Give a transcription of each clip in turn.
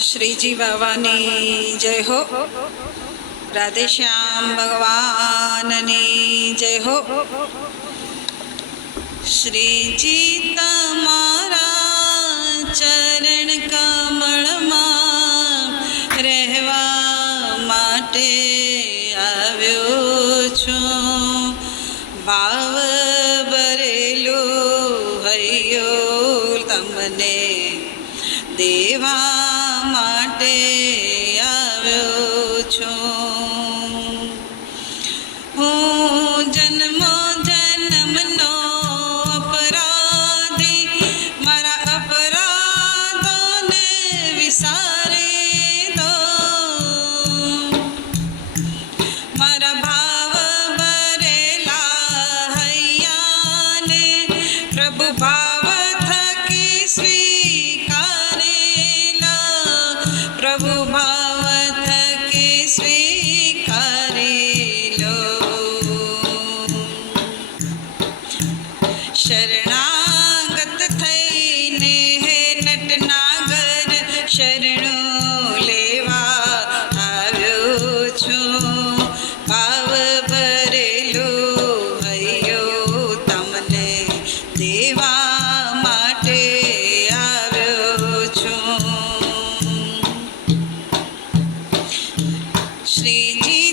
શ્રીજી બાવાની જય હો. રાધેશ્યામ ભગવાનની જય હો. શ્રીજી તમારા ચરણ કમળમાં રહેવા માટે આવ્યો છું. ભાવ ભરેલો હૈયો તમને દેવા માટે છું. હું જન્મો જન્મનો અપરાધી મારા અપરાધોને વિસારે દો મારા સેવા માટે આવ્યો છું. શ્રીજી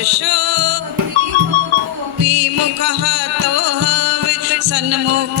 हर्षो विमुखः तो हवे सन्मुख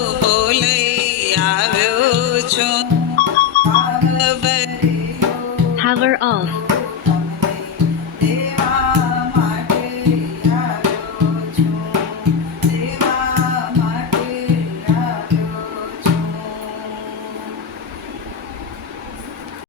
Power off.